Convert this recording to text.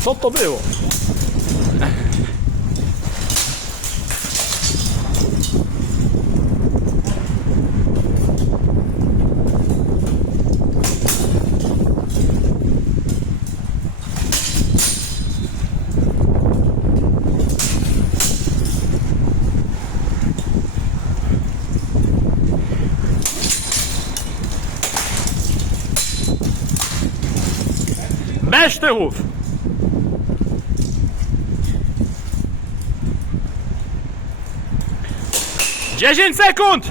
Co to było? Mestre Rufo! 10 sekund!